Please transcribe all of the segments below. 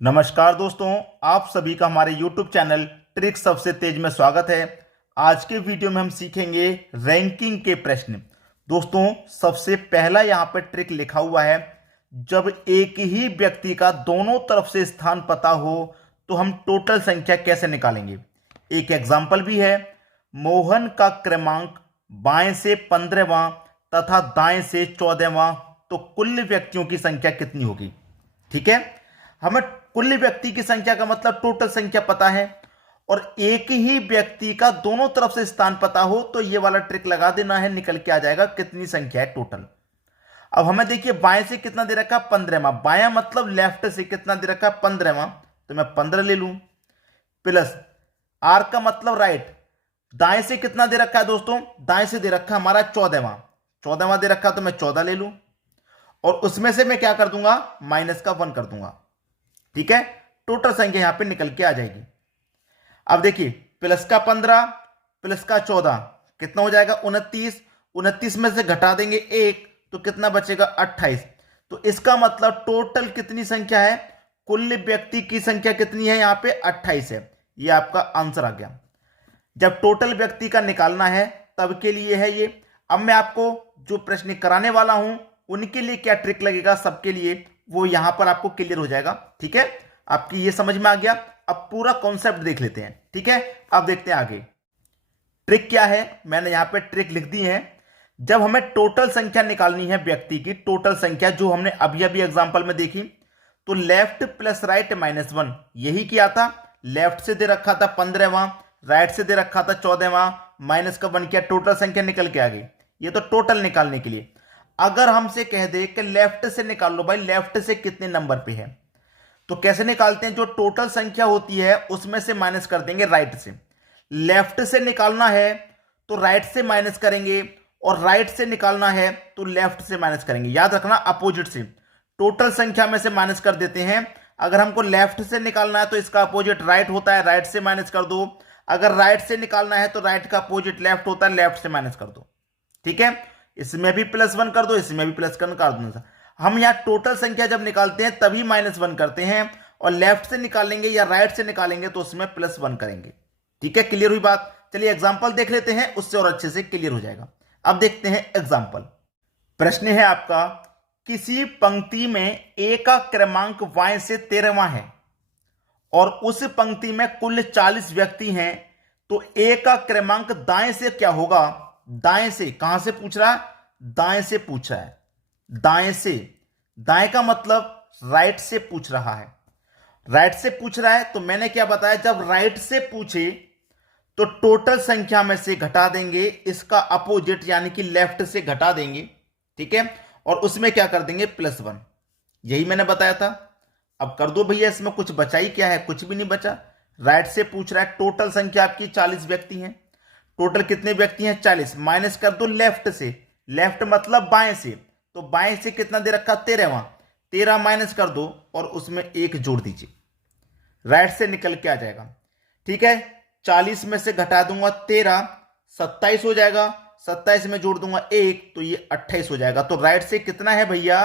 नमस्कार दोस्तों, आप सभी का हमारे YouTube चैनल ट्रिक सबसे तेज में स्वागत है। आज के वीडियो में हम सीखेंगे रैंकिंग के प्रश्न। दोस्तों, सबसे पहला यहाँ पे ट्रिक लिखा हुआ है, जब एक ही व्यक्ति का दोनों तरफ से स्थान पता हो तो हम टोटल संख्या कैसे निकालेंगे। एक एग्जाम्पल भी है, मोहन का क्रमांक बाएं से 15वां तथा दाएं से 14वां, तो कुल व्यक्तियों की संख्या कितनी होगी। ठीक है, हमें कुल व्यक्ति की संख्या का मतलब टोटल संख्या पता है और एक ही व्यक्ति का दोनों तरफ से स्थान पता हो तो ये वाला ट्रिक लगा देना है, निकल के आ जाएगा कितनी संख्या है टोटल। अब हमें देखिए बाएं से कितना दे रखा है 15वां, बायां मतलब लेफ्ट से कितना दे रखा है 15वां, तो मैं 15 ले लूं, प्लस आर का मतलब राइट, दाएं से कितना दे रखा है दोस्तों, दाएं से दे रखा हमारा 14वां, 14वां दे रखा तो मैं 14 ले लूं और उसमें से मैं क्या कर दूंगा, माइनस का 1 कर दूंगा। ठीक है, टोटल संख्या यहां पे निकल के आ जाएगी। अब देखिए प्लस का 15 प्लस का 14 कितना हो जाएगा 29, 29 में से घटा देंगे 1 तो कितना बचेगा 28। तो इसका मतलब टोटल कितनी संख्या है, कुल व्यक्ति की संख्या कितनी है, यहां पे 28 है। ये आपका आंसर आ गया। जब टोटल व्यक्ति का निकालना है तब के लिए है ये। अब मैं आपको जो प्रश्न कराने वाला हूं उनके लिए क्या ट्रिक लगेगा, सबके लिए वो यहां पर आपको क्लियर हो जाएगा। ठीक है, आपकी ये समझ में आ गया। अब पूरा कॉन्सेप्ट देख लेते हैं। ठीक है, अब देखते हैं आगे ट्रिक क्या है। मैंने यहां पे ट्रिक लिख दी है। जब हमें टोटल संख्या निकालनी है व्यक्ति की, टोटल संख्या जो हमने अभी अभी एग्जांपल में देखी, तो लेफ्ट प्लस राइट -1 यही किया था। लेफ्ट से दे रखा था 15वां, राइट से दे रखा था 14वां, माइनस का 1 किया, टोटल संख्या निकल के आ गई। ये तो टोटल निकालने के लिए। अगर हमसे कह दे कि लेफ्ट से निकाल लो, भाई लेफ्ट से कितने नंबर पे है, तो कैसे निकालते हैं, जो टोटल संख्या होती है उसमें से माइनस कर देंगे राइट से। लेफ्ट से निकालना है तो राइट से माइनस करेंगे और राइट से निकालना है तो लेफ्ट से माइनस करेंगे। याद रखना, अपोजिट से टोटल संख्या में से माइनस कर देते हैं। अगर हमको लेफ्ट से निकालना है तो इसका अपोजिट राइट होता है, राइट से माइनस कर दो। अगर राइट से निकालना है तो राइट का अपोजिट लेफ्ट होता है, लेफ्ट से माइनस कर दो। ठीक है, इसमें भी +1 कर दो, इसमें भी +1 कर दो। हम यहां टोटल संख्या जब निकालते हैं तभी -1 करते हैं और लेफ्ट से निकालेंगे या राइट से निकालेंगे तो उसमें +1 करेंगे। ठीक है, क्लियर हुई बात। चलिए एग्जांपल देख लेते हैं, उससे और अच्छे से क्लियर हो जाएगा। अब देखते हैं एग्जांपल। प्रश्न है आपका, किसी पंक्ति में ए का क्रमांक बाएं से 13वां है और उस पंक्ति में कुल 40 व्यक्ति हैं, तो ए का क्रमांक दाएं से क्या होगा। दाएं से कहां से पूछ रहा है, दाएं से पूछ रहा है। दाएं से, दाएं का मतलब राइट से पूछ रहा है। राइट से पूछ रहा है तो मैंने क्या बताया, जब राइट से पूछे तो टोटल संख्या में से घटा देंगे इसका अपोजिट यानी कि लेफ्ट से घटा देंगे। ठीक है, और उसमें क्या कर देंगे +1। यही मैंने बताया था। अब कर दो भैया, इसमें कुछ बचा ही क्या है, कुछ भी नहीं बचा। राइट से पूछ रहा है, टोटल संख्या आपकी 40 व्यक्ति हैं। टोटल कितने व्यक्ति हैं 40, माइनस कर दो लेफ्ट से, लेफ्ट मतलब बाएं से, तो बाएं से कितना दे रखा 13वां, 13 माइनस कर दो और उसमें 1 जोड़ दीजिए, राइट से निकल के आ जाएगा। ठीक है, 40 में से घटा दूंगा 13, 27 हो जाएगा, 27 में जोड़ दूंगा 1 तो ये 28 हो जाएगा। तो राइट से कितना है भैया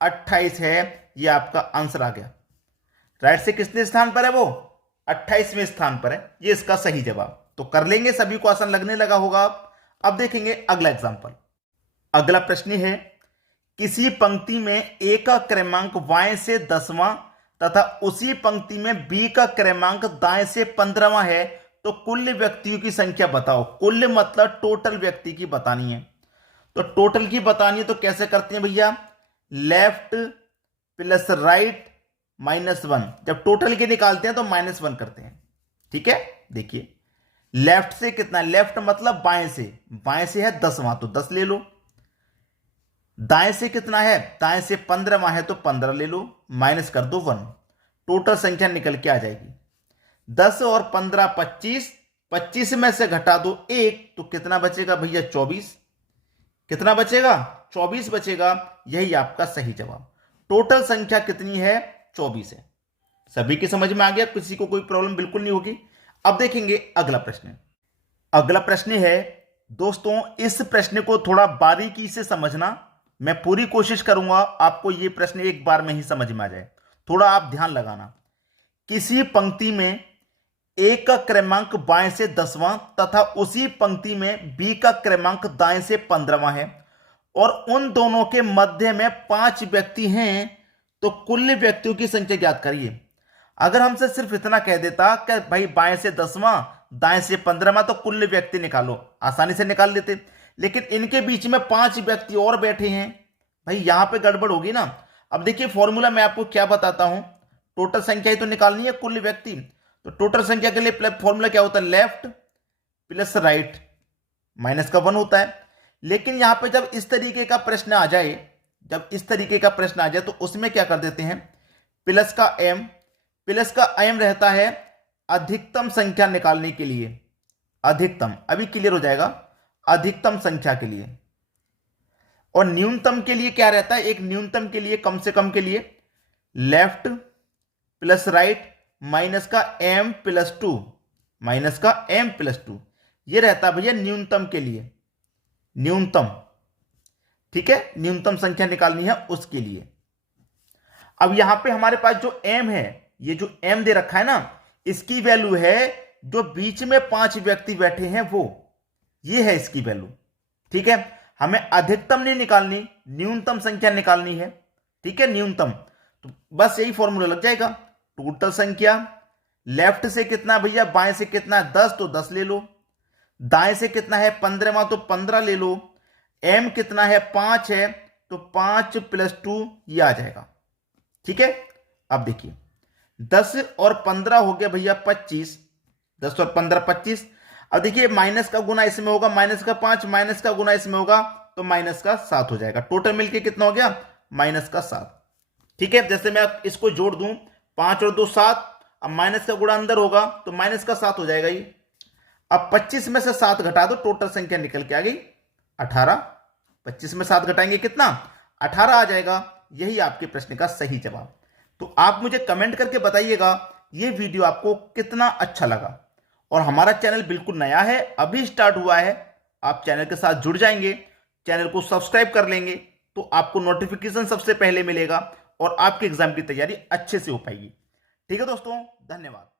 28 है, ये आपका आंसर आ गया। राइट से कितने स्थान पर है वो, 28वें स्थान पर है, ये इसका सही जवाब। तो कर लेंगे, सभी को आसान लगने लगा होगा। अब देखेंगे अगला एग्जांपल। अगला प्रश्न है, किसी पंक्ति में ए का क्रमांक बाएं से 10वां तथा उसी पंक्ति में बी का क्रमांक दाएं से 15वां है, तो कुल व्यक्तियों की संख्या बताओ। कुल मतलब टोटल व्यक्ति की बतानी है। तो टोटल की बतानी है तो कैसे करते हैं भैया, लेफ्ट प्लस राइट -1। जब टोटल के निकालते हैं तो -1 करते हैं। ठीक है, देखिए लेफ्ट से कितना, लेफ्ट मतलब बाएं से, बाएं से है 10वां तो 10 ले लो। दाएं से कितना है, दाएं से 15वां है तो 15 ले लो, माइनस कर दो 1, टोटल संख्या निकल के आ जाएगी 10 और 15 25, 25 में से घटा दो 1 तो कितना बचेगा भैया 24। कितना बचेगा 24 बचेगा, यही आपका सही जवाब। टोटल संख्या कितनी है 24 है। सभी की समझ में आ गया, किसी को कोई प्रॉब्लम बिल्कुल नहीं होगी। अब देखेंगे अगला प्रश्न। अगला प्रश्न है दोस्तों, इस प्रश्न को थोड़ा बारीकी से समझना। मैं पूरी कोशिश करूंगा आपको ये प्रश्न एक बार में ही समझ में आ जाए, थोड़ा आप ध्यान लगाना। किसी पंक्ति में ए का क्रमांक बाएं से 10वां तथा उसी पंक्ति में बी का क्रमांक दाएं से 15वां है और उन दोनों के मध्य में 5 व्यक्ति हैं, तो कुल व्यक्तियों की संख्या ज्ञात करिए। अगर हमसे सिर्फ इतना कह देता कि भाई बाएं से 10वां दाएं से 15वां, तो कुल व्यक्ति निकालो, आसानी से निकाल लेते। लेकिन इनके बीच में 5 व्यक्ति और बैठे हैं, भाई यहां पे गड़बड़ होगी ना। अब देखिए फॉर्मूला मैं आपको क्या बताता हूं, टोटल संख्या ही तो निकालनी है कुल व्यक्ति। तो टोटल संख्या के लिए फॉर्मूला क्या होता है, लेफ्ट प्लस राइट माइनस का 1 होता है। लेकिन यहां पे जब इस तरीके का प्रश्न आ जाए, तो उसमें क्या कर देते हैं, प्लस का एम रहता है अधिकतम संख्या निकालने के लिए। अधिकतम अभी क्लियर हो जाएगा, अधिकतम संख्या के लिए। और न्यूनतम के लिए क्या रहता है, एक न्यूनतम के लिए, कम से कम के लिए लेफ्ट प्लस राइट माइनस का m प्लस 2 ये रहता है भैया न्यूनतम के लिए। न्यूनतम, ठीक है, न्यूनतम संख्या निकालनी है उसके लिए। अब यहां पे हमारे पास जो m है, ये जो m दे रखा है ना, इसकी वैल्यू है जो बीच में 5 व्यक्ति बैठे हैं वो, ये है इसकी वैल्यू। ठीक है, हमें अधिकतम नहीं निकालनी, न्यूनतम संख्या निकालनी है। ठीक है, न्यूनतम, तो बस यही फॉर्मूला लग जाएगा। टोटल संख्या, लेफ्ट से कितना भैया, बाएं से कितना है 10 तो 10 ले लो, दाएं से कितना है 15वां तो 15 ले लो, m कितना है 5 है तो 5 प्लस 2 ये आ जाएगा। ठीक है, अब देखिए 10 और 15 हो गया भैया 25, 10 और 15 25। अब देखिए माइनस का गुना इसमें होगा माइनस का 5, माइनस का गुना इसमें होगा तो माइनस का 7 हो जाएगा। टोटल मिलके कितना हो गया, माइनस का 7। ठीक है, जैसे मैं इसको जोड़ दूं 5 और 2 7, अब माइनस का गुणा अंदर होगा तो माइनस का 7 हो जाएगा ये। अब 25 में से 7 घटा दो, टोटल संख्या निकल के आ गई 18। 25 में 7 घटाएंगे कितना, 18 आ जाएगा। यही आपके प्रश्न का सही जवाब। तो आप मुझे कमेंट करके बताइएगा ये वीडियो आपको कितना अच्छा लगा। और हमारा चैनल बिल्कुल नया है, अभी स्टार्ट हुआ है, आप चैनल के साथ जुड़ जाएंगे, चैनल को सब्सक्राइब कर लेंगे तो आपको नोटिफिकेशन सबसे पहले मिलेगा और आपके एग्जाम की तैयारी अच्छे से हो पाएगी। ठीक है दोस्तों, धन्यवाद।